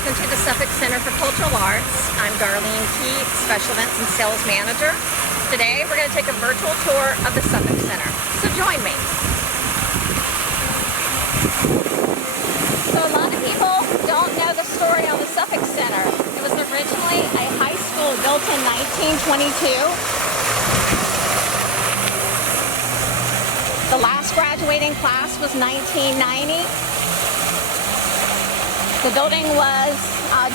Welcome to the Suffolk Center for Cultural Arts. I'm Darlene Keyt, Special Events and Sales Manager. Today we're going to take a virtual tour of the Suffolk Center, so join me. So a lot of people don't know the story on the Suffolk Center. It was originally a high school built in 1922. The last graduating class was 1990. The building was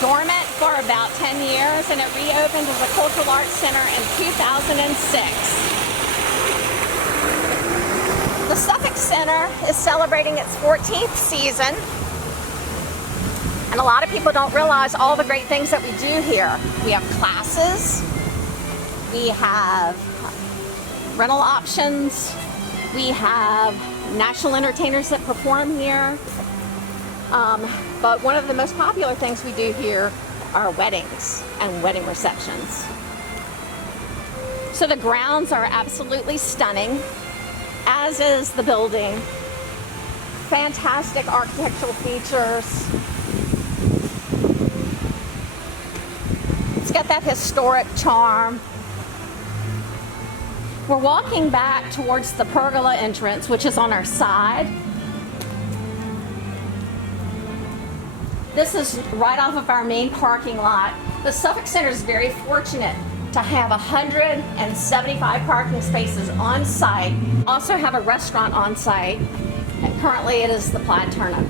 dormant for about 10 years, and it reopened as a cultural arts center in 2006. The Suffolk Center is celebrating its 14th season, and a lot of people don't realize all the great things that we do here. We have classes, we have rental options, we have national entertainers that perform here. But one of the most popular things we do here are weddings and wedding receptions. So the grounds are absolutely stunning, as is the building. Fantastic architectural features. It's got that historic charm. We're walking back towards the Pergola Entrance, which is on our side. This is right off of our main parking lot. The Suffolk Center is very fortunate to have 175 parking spaces on site. Also have a restaurant on site, and currently it is the Plaid Turnip.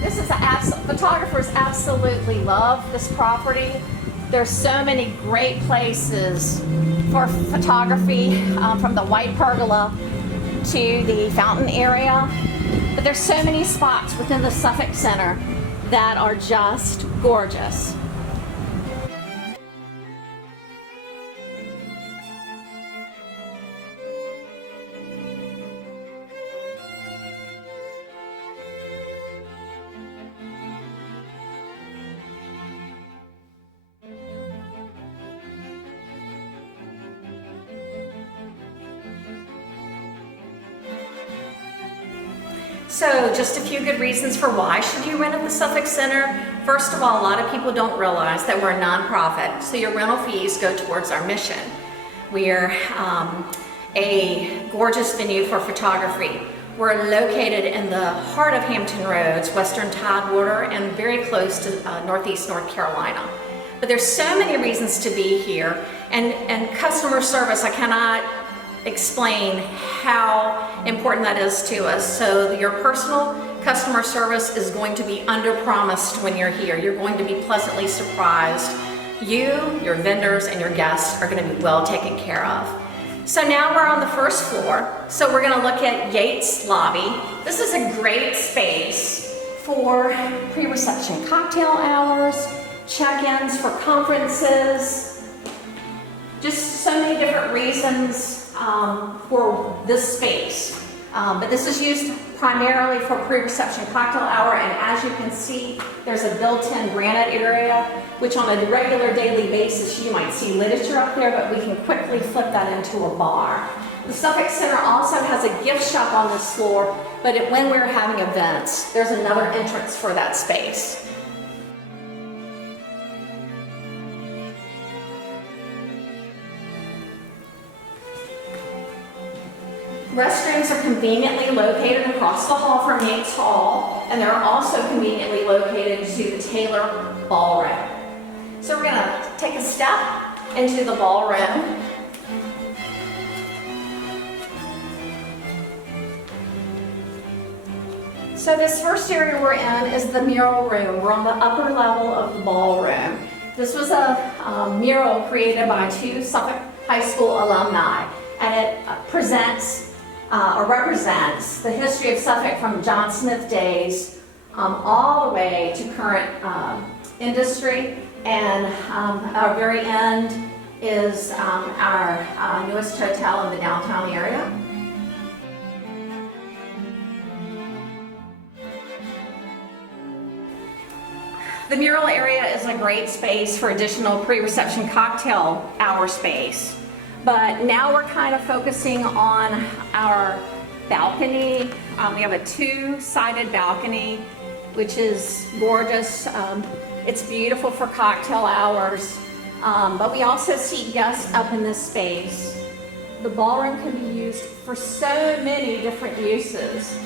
This is photographers absolutely love this property. There's so many great places for photography, from the White Pergola to the fountain area. But there's so many spots within the Suffolk Center that are just gorgeous. So just a few good reasons for why should you rent at the Suffolk Center. First of all, a lot of people don't realize that we're a nonprofit, so your rental fees go towards our mission. We're a gorgeous venue for photography. We're located in the heart of Hampton Roads, Western Tidewater, and very close to Northeast North Carolina. But there's so many reasons to be here, and customer service, I cannot explain how important that is to us. So your personal customer service is going to be under-promised when you're here. You're going to be pleasantly surprised. You, your vendors, and your guests are going to be well taken care of. So now we're on the first floor. So we're going to look at Yates Lobby. This is a great space for pre-reception cocktail hours, check-ins for conferences, just so many different reasons for this space. But this is used primarily for pre-reception cocktail hour, and as you can see, there's a built-in granite area, which on a regular daily basis you might see literature up there, but we can quickly flip that into a bar. The Suffolk Center also has a gift shop on this floor, but when we're having events, there's another entrance for that space. Restrooms are conveniently located across the hall from Yates Hall, and they're also conveniently located to the Taylor Ballroom. So we're going to take a step into the ballroom. So this first area we're in is the Mural Room. We're on the upper level of the ballroom. This was a mural created by two Suffolk High School alumni, and it presents or represents the history of Suffolk from John Smith days all the way to current industry, and our very end is our newest hotel in the downtown area. The mural area is a great space for additional pre-reception cocktail hour space. But now we're kind of focusing on our balcony. We have a two-sided balcony, which is gorgeous. It's beautiful for cocktail hours, but we also seat guests up in this space. The ballroom can be used for so many different uses.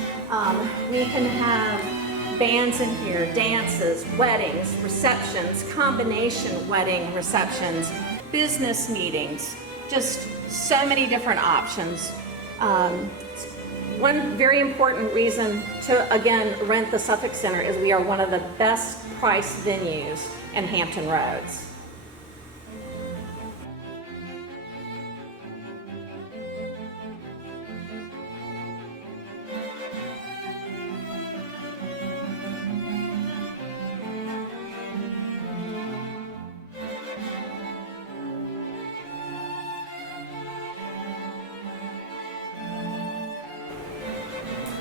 We can have bands in here, dances, weddings, receptions, combination wedding receptions, business meetings, just so many different options. One very important reason to, again, rent the Suffolk Center is we are one of the best priced venues in Hampton Roads.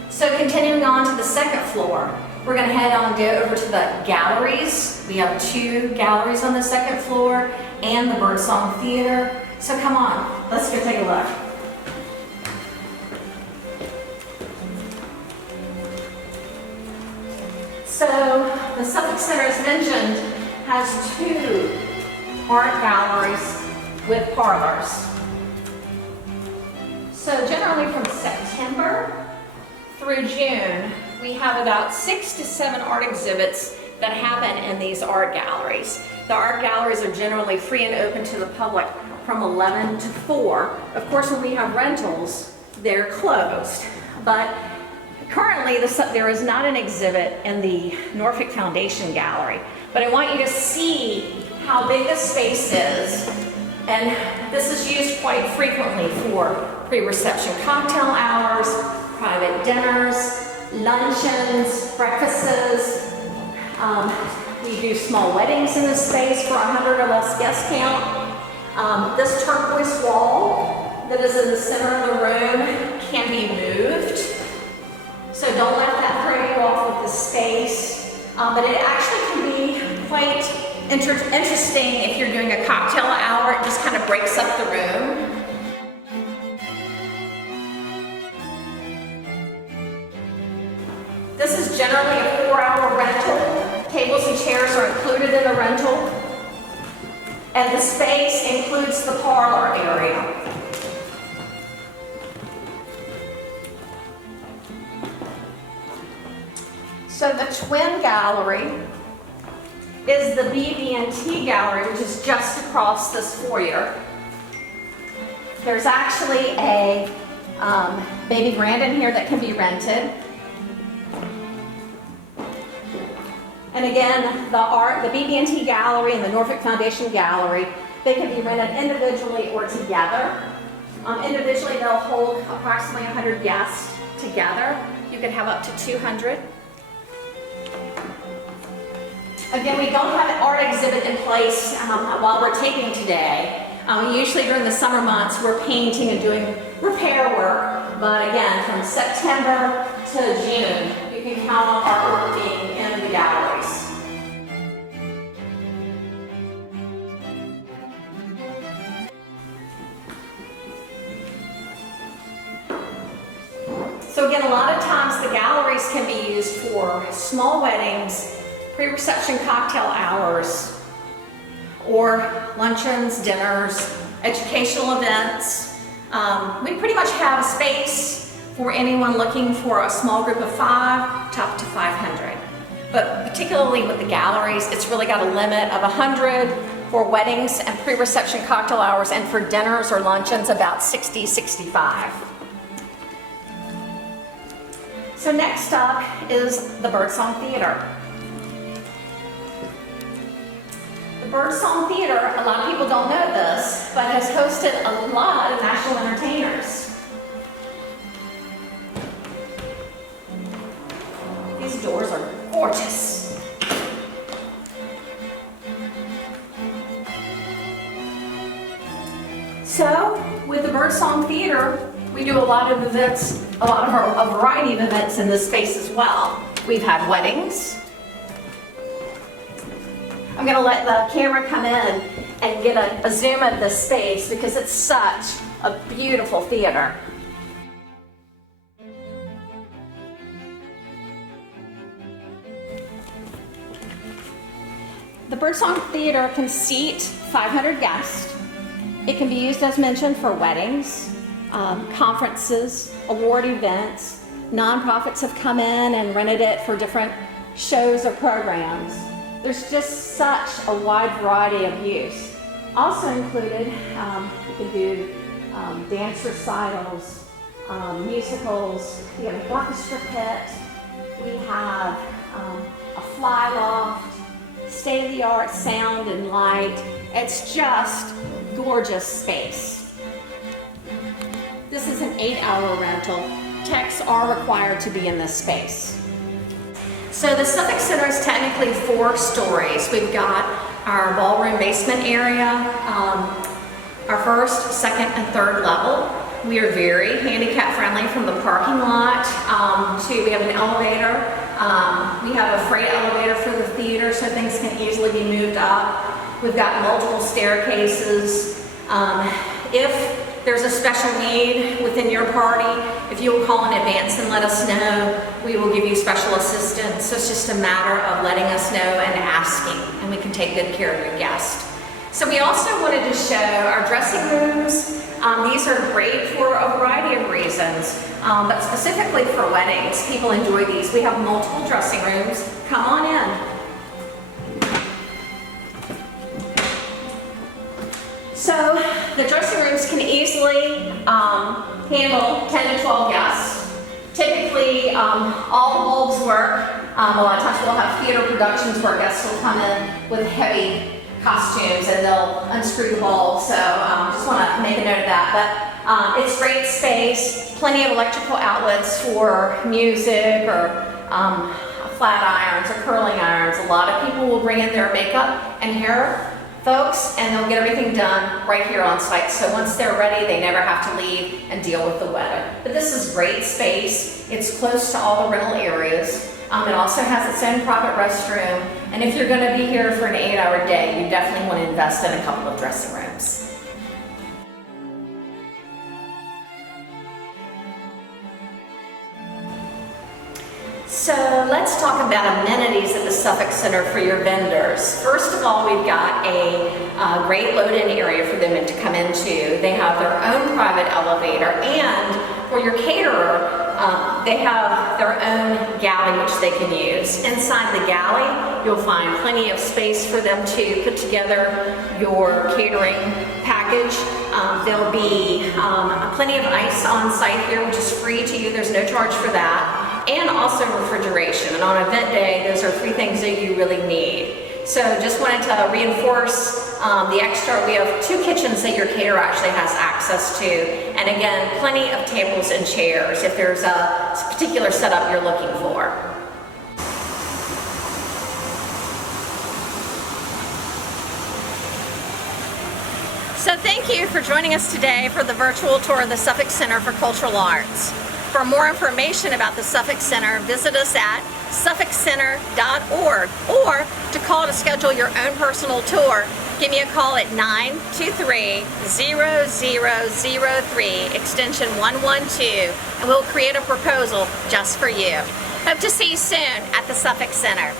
So continuing on to the second floor, we're going to head on go over to the galleries. We have two galleries on the second floor and the Birdsong Theater. So come on, let's go take a look. So the Suffolk Center, as mentioned, has two art galleries with parlors. So generally from September through June, we have about 6 to 7 art exhibits that happen in these art galleries. The art galleries are generally free and open to the public from 11 to 4. Of course, when we have rentals, they're closed. But currently, there is not an exhibit in the Norfolk Foundation Gallery. But I want you to see how big this space is. And this is used quite frequently for pre-reception cocktail hours, private dinners, luncheons, breakfasts. We do small weddings in this space for 100 or less guest count. This turquoise wall that is in the center of the room can be moved. So don't let that throw you off with the space. But it actually can be quite interesting if you're doing a cocktail hour. It just kind of breaks up the room. This is generally a 4-hour rental. Tables and chairs are included in the rental. And the space includes the parlor area. So the twin gallery is the BB&T gallery, which is just across this foyer. There's actually a baby grand in here that can be rented. And again, the BB&T Gallery and the Norfolk Foundation Gallery, they can be rented individually or together. Individually, they'll hold approximately 100 guests. Together, you can have up to 200. Again, we don't have an art exhibit in place while we're taping today. Usually during the summer months, we're painting and doing repair work. But again, from September to June, you can count on artwork being in the galleries. So again, a lot of times the galleries can be used for small weddings, pre-reception cocktail hours, or luncheons, dinners, educational events. We pretty much have a space for anyone looking for a small group of 5 to up to 500. But particularly with the galleries, it's really got a limit of 100 for weddings and pre-reception cocktail hours, and for dinners or luncheons, about 60, 65. So next up is the Birdsong Theater. The Birdsong Theater, a lot of people don't know this, but has hosted a lot of national entertainers. These doors are gorgeous. So, with the Birdsong Theater, we do a lot of events, a variety of events in this space as well. We've had weddings. I'm going to let the camera come in and get a zoom of this space because it's such a beautiful theater. The Birdsong Theater can seat 500 guests. It can be used, as mentioned, for weddings, conferences, award events. Nonprofits have come in and rented it for different shows or programs. There's just such a wide variety of use. Also included, you can do dance recitals, musicals. We have an orchestra pit. We have a fly loft, state-of-the-art sound and light. It's just gorgeous space. This is an 8-hour rental. Techs are required to be in this space. So the Suffolk Center is technically 4 stories. We've got our ballroom basement area, our first, second, and third level. We are very handicap friendly from the parking lot we have an elevator. We have a freight elevator for the theater so things can easily be moved up. We've got multiple staircases. If there's a special need within your party, if you'll call in advance and let us know, we will give you special assistance. So it's just a matter of letting us know and asking, and we can take good care of your guest. So we also wanted to show our dressing rooms. These are great for a variety of reasons, but specifically for weddings, people enjoy these. We have multiple dressing rooms. Come on in. So the dressing rooms can easily handle 10 to 12 guests. Typically, all the bulbs work. A lot of times we'll have theater productions where guests will come in with heavy costumes and they'll unscrew the bulb. So just want to make a note of that. But it's great space, plenty of electrical outlets for music or flat irons or curling irons. A lot of people will bring in their makeup and hair folks, and they'll get everything done right here on site. So once they're ready, they never have to leave and deal with the weather. But this is great space. It's close to all the rental areas. It also has its own private restroom. And if you're going to be here for an 8-hour day, you definitely want to invest in a couple of dressing rooms. So let's talk about amenities at the Suffolk Center for your vendors. First of all, we've got a great load-in area for them to come into. They have their own private elevator, and for your caterer, they have their own galley which they can use. Inside the galley, you'll find plenty of space for them to put together your catering package. There'll be plenty of ice on site here, which is free to you. There's no charge for that. And also refrigeration. And on event day, those are 3 things that you really need. So just wanted to reinforce the extra. We have 2 kitchens that your caterer actually has access to. And again, plenty of tables and chairs if there's a particular setup you're looking for. So thank you for joining us today for the virtual tour of the Suffolk Center for Cultural Arts. For more information about the Suffolk Center, visit us at suffolkcenter.org, or to call to schedule your own personal tour, give me a call at 923-0003, extension 112, and we'll create a proposal just for you. Hope to see you soon at the Suffolk Center.